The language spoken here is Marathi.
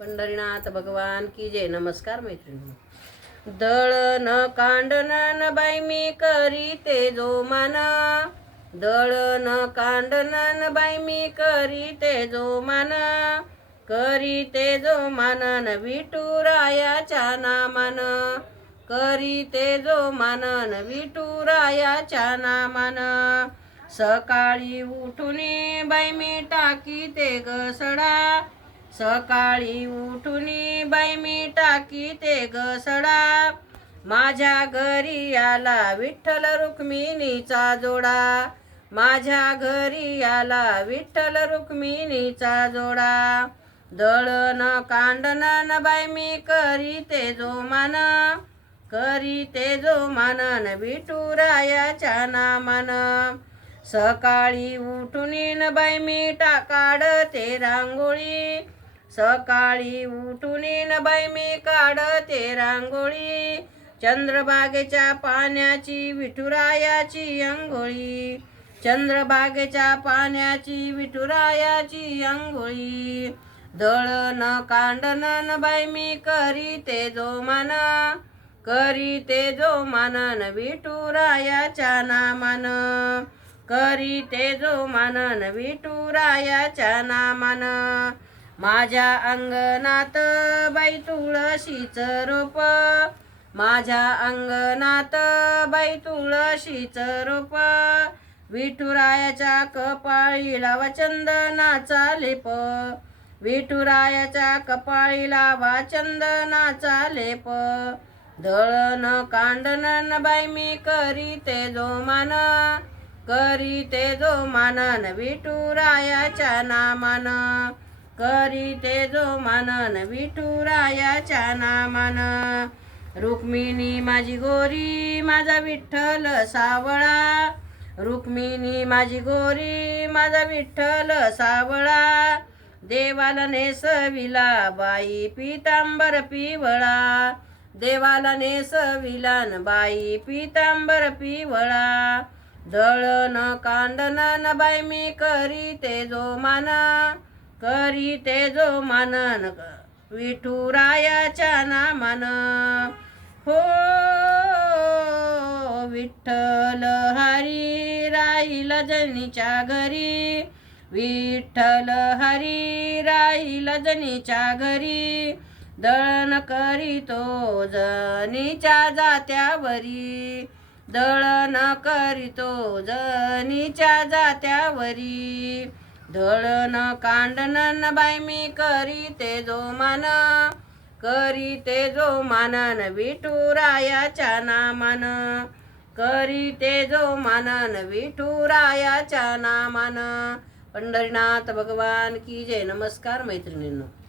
पंढरीनाथ भगवान की जय. नमस्कार मैत्रिणी. दळण कांडणन बाई मी करीते जो मान, दळण कांडणन बाई मी करीते जो मान, करीते जो मानन विठुरायाच्या नामान, करीते जो मानन विठुरायाच्या नामान. सकाळी उठुनी बाई मी टाकीते घसडा, सकाळी उठुनी बाई मी टाकीते घसडा, माझ्या घरी आला विठ्ठल रुक्मिणीचा जोडा, माझ्या घरी आला विठ्ठल रुक्मिणीचा जोडा. दळण कांडणन बाई मी करीते जो मान, करीते जो मानन विठुरायाच्या नामान. सकाळी उठुनी बाई मी काढते रांगोळी, सकाळी उठुनी बाई मी काढते रांगोळी, चंद्रभागेच्या पाण्याची विठुरायाची अंघोळी, चंद्रभागेच्या पाण्याची विठुरायाची अंघोळी. दळण कांडणन बाई मी करीते जो मान, करीते जो मानन विठुरायाच्या नामान, करीते जो मानन विठुरायाच्या नामान. माझ्या अंगणात बाई तुळशीचं रोप, माझ्या अंगणात बाई तुळशीचं रोप, विठुरायाच्या कपाळी लावा चंदनाचा लेप, विठुरायाच्या कपाळी लावा चंदनाचा लेप. दळण कांडणन बाई मी करीते जो मान, करीते जो मानन विठुरायाच्या नामान, करीते जो मानन विठुरायाच्या नामान. रुक्मिणी माझी गोरी माझा विठ्ठल सावळा, रुक्मिणी माझी गोरी माझा विठ्ठल सावळा, देवाला नेसविला बाई पितांबर पिवळा, देवाला नेसविलान बाई पितांबर पिवळा. दळण कांडणन बाई मी करीते जो मान, करीते जो मानन विठुरायाच्या नामान. हो विठ्ठल हरी राहिला जनीच्या घरी, विठ्ठल हरी राहिला जनीच्या घरी, दळण करीतो जनीच्या जात्यावरी, दळण करीतो जनीच्या जात्यावरी. दळण कांडणन बाई मी करीते जो मान, करीते जो मानन विठुरायाच्या नामान, करीते जो मानन विठुरायाच्या नामान. पंढरीनाथ भगवान की जय. नमस्कार मैत्रिणींनो.